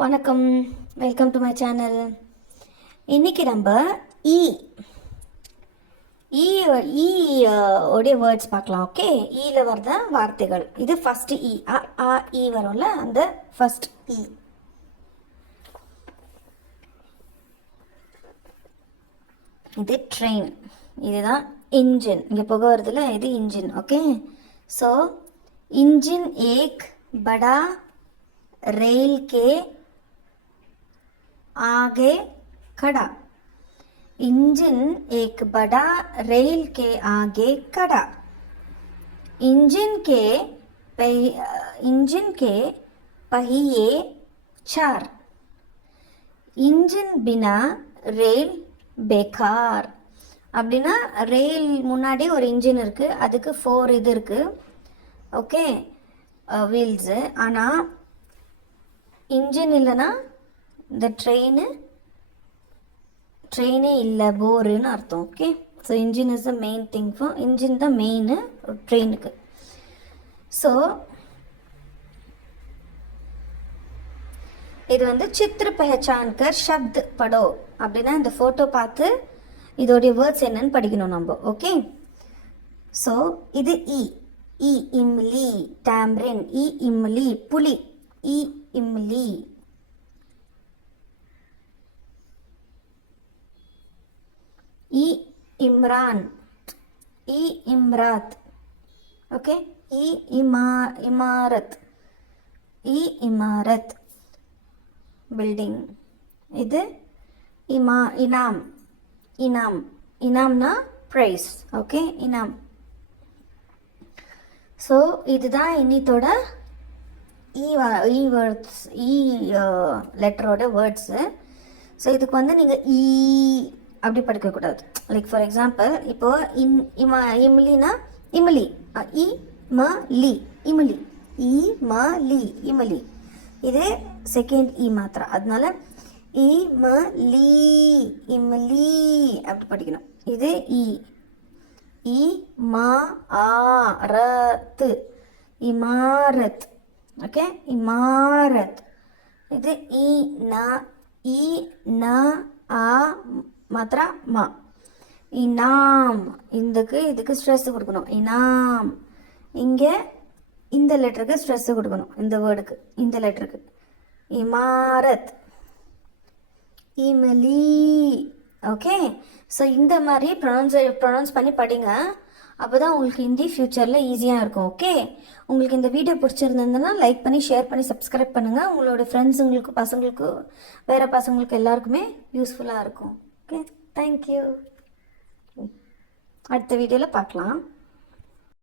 வணக்கம், welcome to my channel. இன்றைக்கி நம்ம ஈ ஈ ஈ உடைய வேர்ட்ஸ் பார்க்கலாம். ஓகே, ஈயில் வரத வார்த்தைகள். இது ஃபஸ்ட்டு ஈ. ஆ ஈ வரும்ல, அந்த ஃபஸ்ட் ஈ. இது ட்ரெயின், இதுதான் இன்ஜின். இங்கே புகை வருதுல, இது இன்ஜின். ஓகே, ஸோ इंजन एक बड़ा रेल के आगे खड़ा. इंजन एक बड़ा रेल के आगे खड़ा. इंजन के पहिए चार. इंजन बिना रेल बेकार. அப்படின்னா ரெயில் முன்னாடி ஒரு இன்ஜின் இருக்குது, அதுக்கு 4 இது இருக்குது. Okay, wheels. ஆனால் இன்ஜின் இல்லைன்னா இந்த ட்ரெயினே இல்லை, போருன்னு அர்த்தம். Okay, so engine is the main thing. For engine தான் மெயின் ட்ரெயினுக்கு. ஸோ இது வந்து சித்திர பஹச்சான்கர் ஷப்த் படோ அப்படின்னா இந்த ஃபோட்டோ பார்த்து இதோடைய வேர்ட்ஸ் என்னன்னு படிக்கணும் நம்ம. ஓகே, ஸோ இது இ. ई इमली टैमरिन. ई इमली पुली. ई इमली. ई इमरान. ई इमरात. ओके, ई इमारत. ई इमारत बिल्डिंग. इधर इनाम. इनाम. इनामना प्राइस. ओके, इनाम. ஸோ இதுதான் இன்னித்தோட வேர்ட்ஸ், லெட்டரோட வேர்ட்ஸு. ஸோ இதுக்கு வந்து நீங்கள் அப்படி படிக்கக்கூடாது. லைக் ஃபார் எக்ஸாம்பிள், இப்போது இம்லினா இமலி. இ ம லி இமலி. இ ம லி இமலி. இது செகண்ட் மாத்திரா, அதனால இ ம லி இமலி அப்படி படிக்கணும். இது இமாரத். இமாரத். ஓகே, இமாரத். இது மாத்திரா மா. இனாம். இதுக்கு ஸ்ட்ரெஸ் கொடுக்கணும். இனாம். இங்கே இந்த லெட்டருக்கு ஸ்ட்ரெஸ் கொடுக்கணும், இந்த வேர்டுக்கு, இந்த லெட்டருக்கு. இமாரத். இமலி. ஓகே, ஸோ இந்த மாதிரி ப்ரொனவுன்ஸ் பண்ணி படிங்க. அப்போ தான் உங்களுக்கு ஹிந்தி ஃப்யூச்சரில் ஈஸியாக இருக்கும். ஓகே, உங்களுக்கு இந்த வீடியோ பிடிச்சிருந்ததுன்னா லைக் பண்ணி, ஷேர் பண்ணி, சப்ஸ்கிரைப் பண்ணுங்கள். உங்களோட ஃப்ரெண்ட்ஸுங்களுக்கு, பசங்களுக்கு, வேறு பசங்களுக்கு எல்லாருக்குமே யூஸ்ஃபுல்லாக இருக்கும். Okay, thank you. அடுத்த வீடியோவில் பார்க்கலாம்.